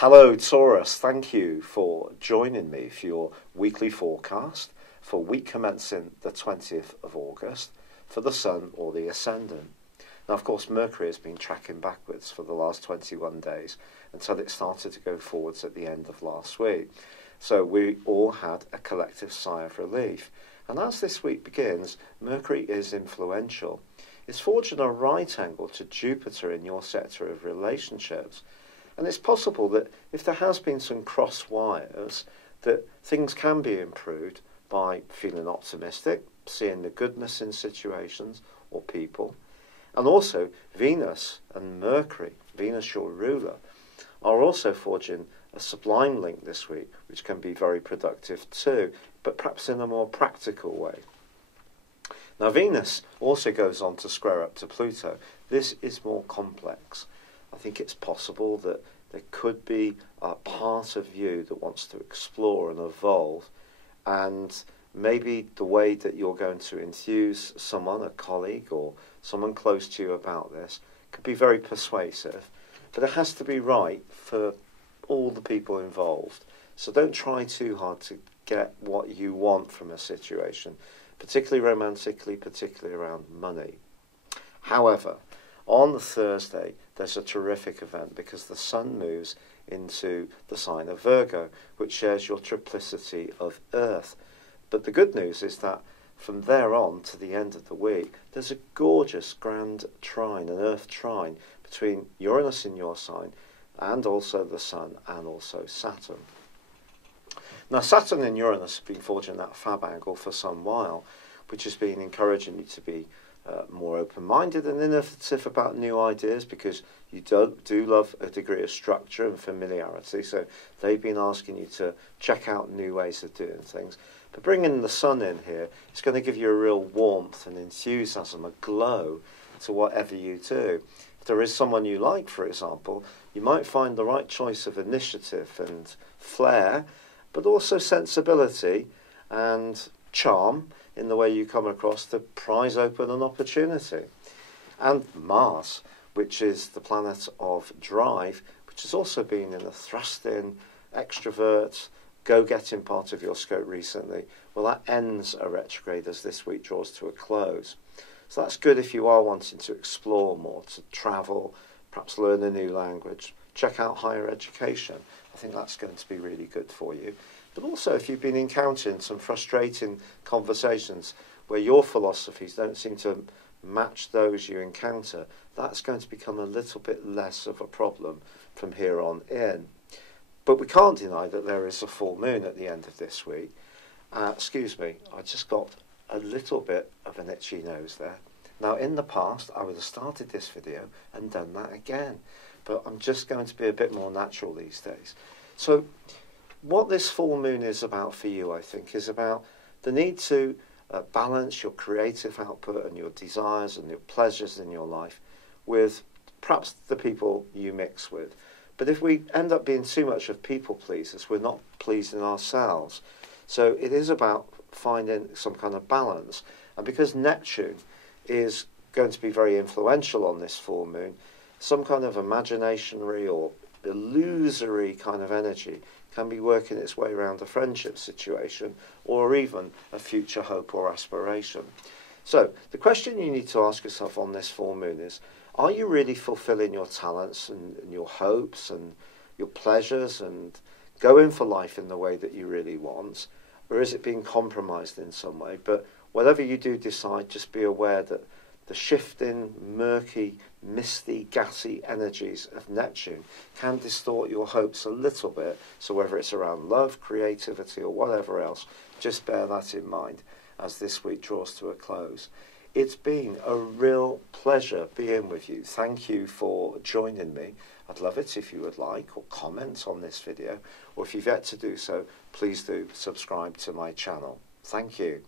Hello Taurus, thank you for joining me for your weekly forecast for week commencing the 20th of August for the Sun or the Ascendant. Now of course Mercury has been tracking backwards for the last 21 days until it started to go forwards at the end of last week. So we all had a collective sigh of relief. And as this week begins, Mercury is influential. It's forging a right angle to Jupiter in your sector of relationships. And it's possible that if there has been some cross wires, that things can be improved by feeling optimistic, seeing the goodness in situations or people. And also Venus and Mercury, Venus your ruler, are also forging a sublime link this week, which can be very productive too, but perhaps in a more practical way. Now Venus also goes on to square up to Pluto. This is more complex. I think it's possible that there could be a part of you that wants to explore and evolve, and maybe the way that you're going to enthuse someone, a colleague or someone close to you about this, could be very persuasive, but it has to be right for all the people involved. So don't try too hard to get what you want from a situation, particularly romantically, particularly around money. However, on Thursday, there's a terrific event because the Sun moves into the sign of Virgo, which shares your triplicity of Earth. But the good news is that from there on to the end of the week, there's a gorgeous grand trine, an Earth trine, between Uranus in your sign and also the Sun and also Saturn. Now, Saturn and Uranus have been forging that fab angle for some while, which has been encouraging you to be more open-minded and innovative about new ideas, because you do love a degree of structure and familiarity. So they've been asking you to check out new ways of doing things. But bringing the Sun in here, it's going to give you a real warmth and enthusiasm, a glow to whatever you do. If there is someone you like, for example, you might find the right choice of initiative and flair, but also sensibility and charm in the way you come across to prize open an opportunity. And Mars, which is the planet of drive, which has also been in a thrust-in, extrovert, go-getting part of your scope recently, well, that ends a retrograde as this week draws to a close. So that's good if you are wanting to explore more, to travel, perhaps learn a new language, check out higher education. I think that's going to be really good for you. But also if you've been encountering some frustrating conversations where your philosophies don't seem to match those you encounter, that's going to become a little bit less of a problem from here on in. But we can't deny that there is a full moon at the end of this week. Excuse me, I just got a little bit of an itchy nose there. Now in the past I would have started this video and done that again, but I'm just going to be a bit more natural these days. So what this full moon is about for you, I think, is about the need to balance your creative output and your desires and your pleasures in your life with perhaps the people you mix with. But if we end up being too much of people pleasers, we're not pleasing ourselves. So it is about finding some kind of balance. And because Neptune is going to be very influential on this full moon, some kind of imaginationary or illusory kind of energy can be working its way around a friendship situation or even a future hope or aspiration. So the question you need to ask yourself on this full moon is, are you really fulfilling your talents and your hopes and your pleasures and going for life in the way that you really want? Or is it being compromised in some way? But whatever you do decide, just be aware that the shifting, murky, misty, gassy energies of Neptune can distort your hopes a little bit. So whether it's around love, creativity, or whatever else, just bear that in mind as this week draws to a close. It's been a real pleasure being with you. Thank you for joining me. I'd love it if you would like or comment on this video, or if you've yet to do so, please do subscribe to my channel. Thank you.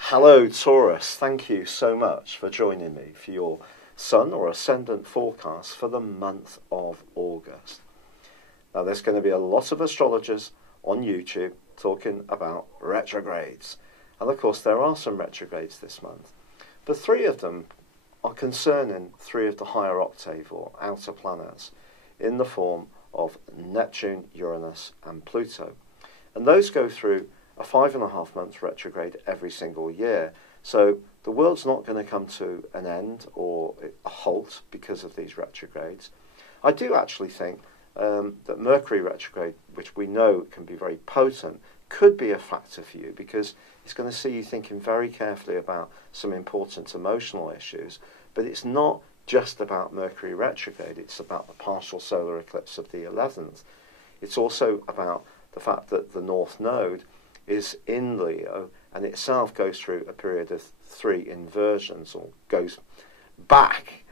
Hello Taurus, thank you so much for joining me for your Sun or Ascendant forecast for the month of August. Now there's going to be a lot of astrologers on YouTube talking about retrogrades, and of course there are some retrogrades this month, but 3 of them are concerning three of the higher octave or outer planets in the form of Neptune, Uranus and Pluto. And those go through a 5.5 months retrograde every single year. So the world's not going to come to an end or a halt because of these retrogrades. I do actually think that Mercury retrograde, which we know can be very potent, could be a factor for you because it's going to see you thinking very carefully about some important emotional issues. But it's not just about Mercury retrograde, it's about the partial solar eclipse of the 11th. It's also about the fact that the North Node is in Leo and itself goes through a period of 3 inversions, or goes back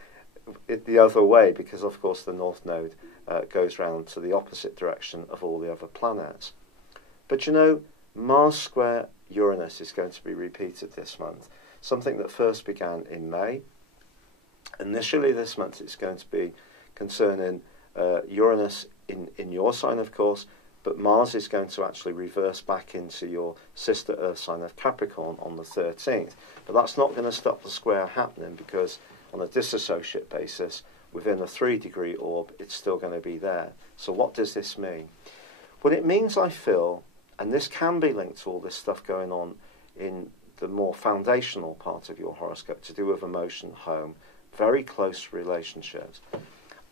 the other way, because of course the North Node goes round to the opposite direction of all the other planets. But you know, Mars square Uranus is going to be repeated this month, something that first began in May. Initially this month it's going to be concerning Uranus in your sign, of course, but Mars is going to actually reverse back into your sister Earth sign of Capricorn on the 13th. But that's not going to stop the square happening, because on a disassociate basis, within a 3-degree orb, it's still going to be there. So what does this mean? Well, it means, I feel, and this can be linked to all this stuff going on in the more foundational part of your horoscope, to do with emotion, home, very close relationships.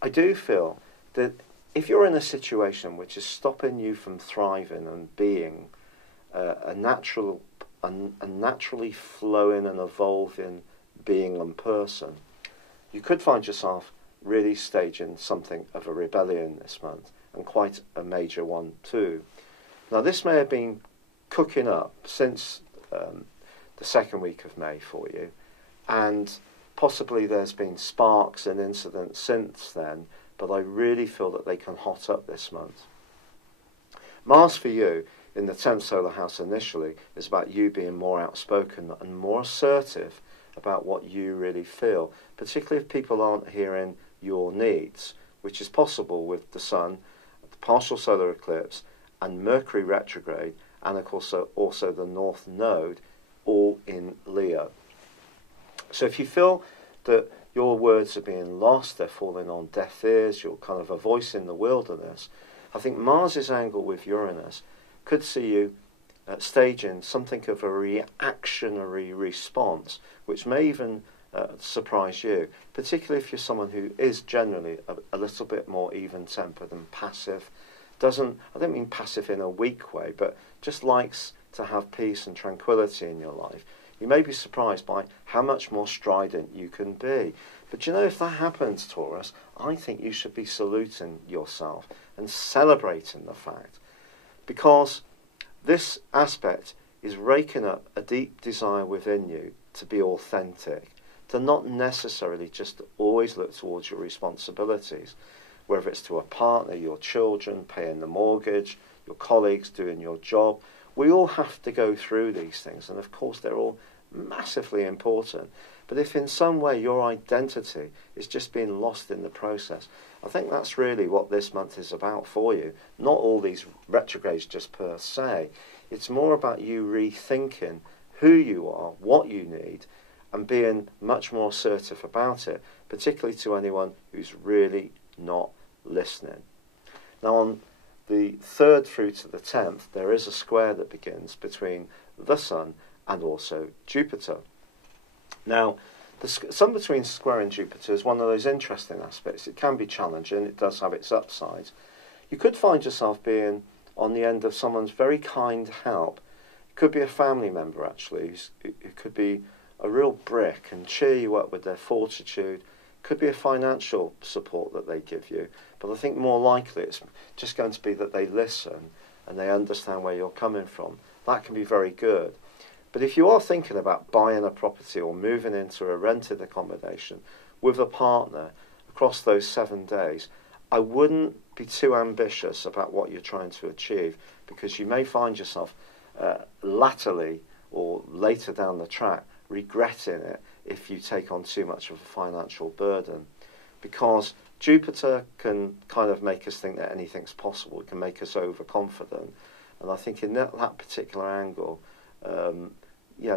I do feel that if you're in a situation which is stopping you from thriving and being a naturally flowing and evolving being and person, you could find yourself really staging something of a rebellion this month, and quite a major one too. Now, this may have been cooking up since the second week of May for you, and possibly there's been sparks and incidents since then, but I really feel that they can hot up this month. Mars for you in the 10th solar house initially is about you being more outspoken and more assertive about what you really feel, particularly if people aren't hearing your needs, which is possible with the Sun, the partial solar eclipse, and Mercury retrograde, and of course also the North Node, all in Leo. So if you feel that your words are being lost, they're falling on deaf ears, you're kind of a voice in the wilderness, I think Mars's angle with Uranus could see you staging something of a reactionary response, which may even surprise you, particularly if you're someone who is generally a little bit more even-tempered and passive. I don't mean passive in a weak way, but just likes to have peace and tranquility in your life. You may be surprised by how much more strident you can be. But you know, if that happens, Taurus, I think you should be saluting yourself and celebrating the fact, because this aspect is raking up a deep desire within you to be authentic, to not necessarily just always look towards your responsibilities, whether it's to a partner, your children, paying the mortgage, your colleagues, doing your job. We all have to go through these things, and of course they're all massively important. But if in some way your identity is just being lost in the process, I think that's really what this month is about for you. Not all these retrogrades just per se. It's more about you rethinking who you are, what you need, and being much more assertive about it, particularly to anyone who's really not listening. Now, on the 3rd through to the 10th, there is a square that begins between the Sun and also Jupiter. Now, the Sun between Square and Jupiter is one of those interesting aspects. It can be challenging, it does have its upsides. You could find yourself being on the end of someone's very kind help. It could be a family member, actually, who could be a real brick and cheer you up with their fortitude. It could be a financial support that they give you, but I think more likely it's just going to be that they listen and they understand where you're coming from. That can be very good. But if you are thinking about buying a property or moving into a rented accommodation with a partner across those 7 days, I wouldn't be too ambitious about what you're trying to achieve, because you may find yourself latterly or later down the track regretting it if you take on too much of a financial burden. Because Jupiter can kind of make us think that anything's possible. It can make us overconfident. And I think in that particular angle,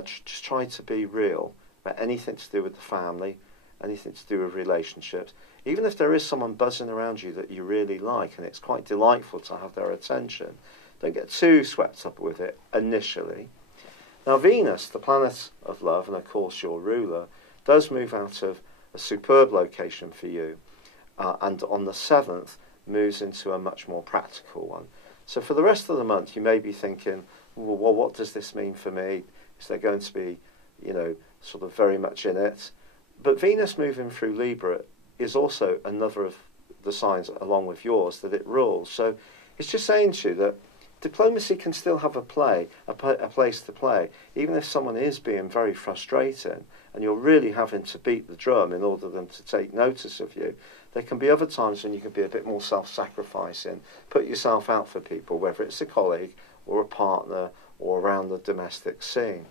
just try to be real about anything to do with the family, anything to do with relationships, even if there is someone buzzing around you that you really like and it's quite delightful to have their attention, don't get too swept up with it initially. Now Venus, the planet of love, and of course your ruler, does move out of a superb location for you, and on the 7th moves into a much more practical one. So for the rest of the month you may be thinking, well, what does this mean for me? Is there going to be, sort of very much in it? But Venus moving through Libra is also another of the signs, along with yours, that it rules. So it's just saying to you that diplomacy can still have a place to play, even if someone is being very frustrating and you're really having to beat the drum in order for them to take notice of you. There can be other times when you can be a bit more self-sacrificing, put yourself out for people, whether it's a colleague or a partner or around the domestic scene.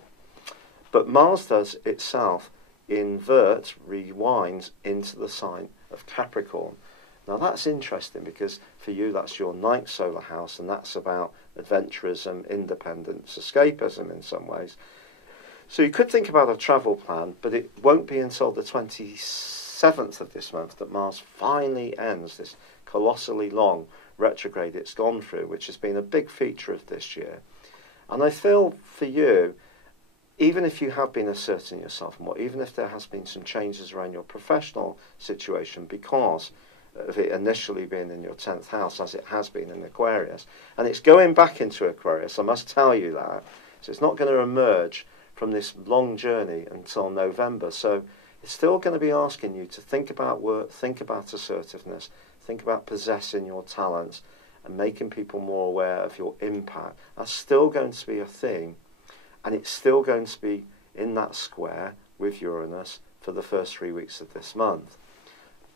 But Mars does itself rewinds into the sign of Capricorn. Now that's interesting because for you that's your 9th solar house, and that's about adventurism, independence, escapism in some ways. So you could think about a travel plan, but it won't be until the 27th of this month that Mars finally ends this colossally long retrograde it's gone through, which has been a big feature of this year. And I feel for you, even if you have been asserting yourself more, even if there has been some changes around your professional situation because of it initially being in your 10th house, as it has been in Aquarius, and it's going back into Aquarius, I must tell you that. So it's not going to emerge from this long journey until November. So it's still going to be asking you to think about work, think about assertiveness, think about possessing your talents and making people more aware of your impact. That's still going to be a theme. And it's still going to be in that square with Uranus for the first 3 weeks of this month.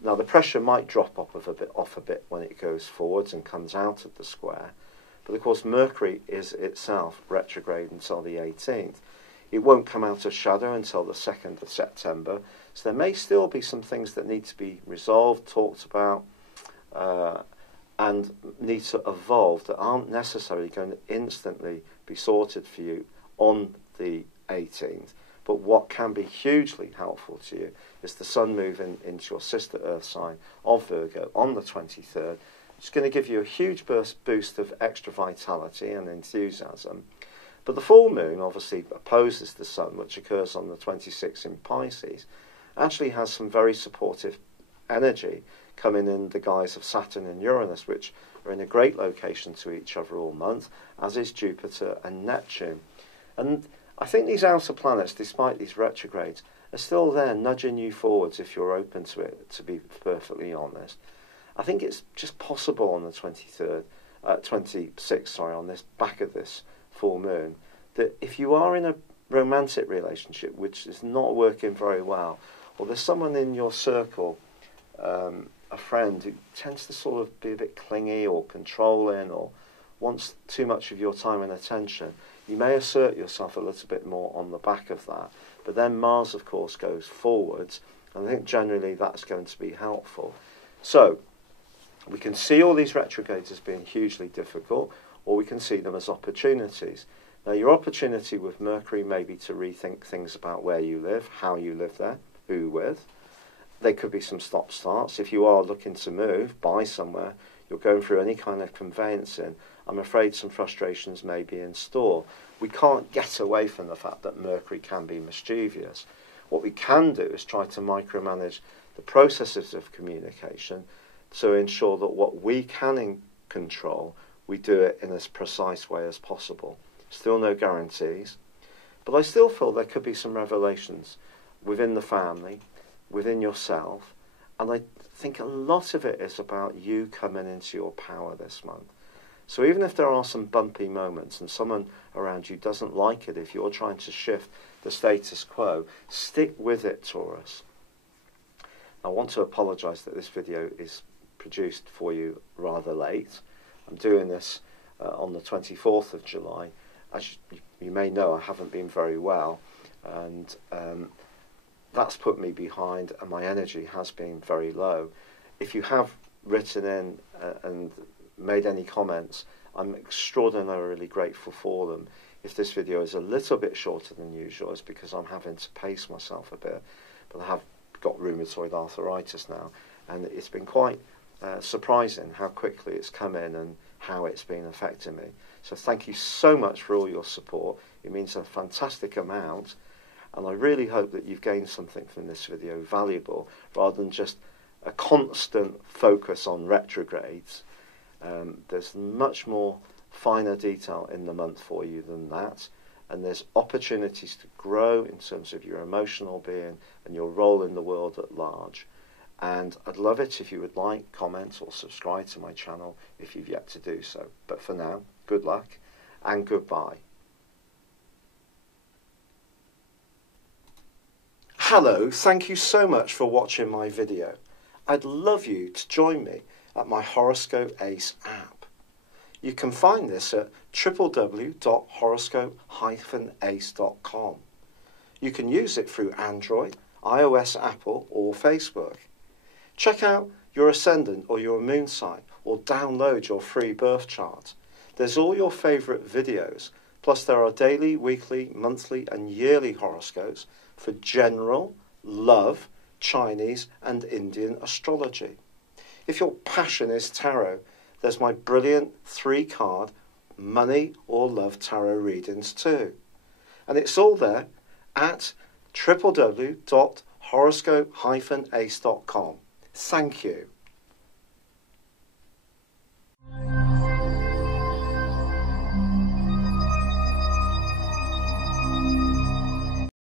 Now the pressure might drop off a bit when it goes forwards and comes out of the square. But of course Mercury is itself retrograde until the 18th. It won't come out of shadow until the 2nd of September. So there may still be some things that need to be resolved, talked about, and need to evolve that aren't necessarily going to instantly be sorted for you on the 18th. But what can be hugely helpful to you is the Sun moving into your sister Earth sign of Virgo on the 23rd. It's going to give you a huge boost of extra vitality and enthusiasm. But the full moon obviously opposes the Sun, which occurs on the 26th in Pisces, actually has some very supportive energy coming in the guise of Saturn and Uranus, which are in a great location to each other all month, as is Jupiter and Neptune. And I think these outer planets, despite these retrogrades, are still there nudging you forwards if you're open to it, to be perfectly honest. I think it's just possible on the 26th, on this back of this full moon, that if you are in a romantic relationship which is not working very well, or there's someone in your circle, a friend who tends to sort of be a bit clingy or controlling or wants too much of your time and attention, you may assert yourself a little bit more on the back of that. But then Mars, of course, goes forwards, and I think generally that's going to be helpful. So we can see all these retrogrades as being hugely difficult, or we can see them as opportunities. Now, your opportunity with Mercury may be to rethink things about where you live, how you live there, who with. There could be some stop-starts. If you are looking to move, buy somewhere, you're going through any kind of conveyancing, I'm afraid some frustrations may be in store. We can't get away from the fact that Mercury can be mischievous. What we can do is try to micromanage the processes of communication to ensure that what we can control, we do it in as precise way as possible. Still no guarantees, but I still feel there could be some revelations within the family, within yourself, and I think a lot of it is about you coming into your power this month. So even if there are some bumpy moments and someone around you doesn't like it, if you're trying to shift the status quo, stick with it, Taurus. I want to apologise that this video is produced for you rather late. I'm doing this on the 24th of July. As you may know, I haven't been very well, and that's put me behind, and my energy has been very low. If you have written in and made any comments, I'm extraordinarily grateful for them. If this video is a little bit shorter than usual, it's because I'm having to pace myself a bit, but I have got rheumatoid arthritis now, and it's been quite surprising how quickly it's come in and how it's been affecting me. So thank you so much for all your support. It means a fantastic amount, and I really hope that you've gained something from this video valuable, rather than just a constant focus on retrogrades. There's much more finer detail in the month for you than that, and there's opportunities to grow in terms of your emotional being and your role in the world at large. And I'd love it if you would like, comment or subscribe to my channel if you've yet to do so. But for now, good luck and goodbye. Hello, thank you so much for watching my video. I'd love you to join me at my Horoscope Ace app. You can find this at www.horoscope-ace.com. You can use it through Android, iOS, Apple or Facebook. Check out your ascendant or your moon sign, or download your free birth chart. There's all your favourite videos, plus there are daily, weekly, monthly and yearly horoscopes for general, love, Chinese and Indian astrology. If your passion is tarot, there's my brilliant 3-card money or love tarot readings too. And it's all there at www.horoscope-ace.com. Thank you.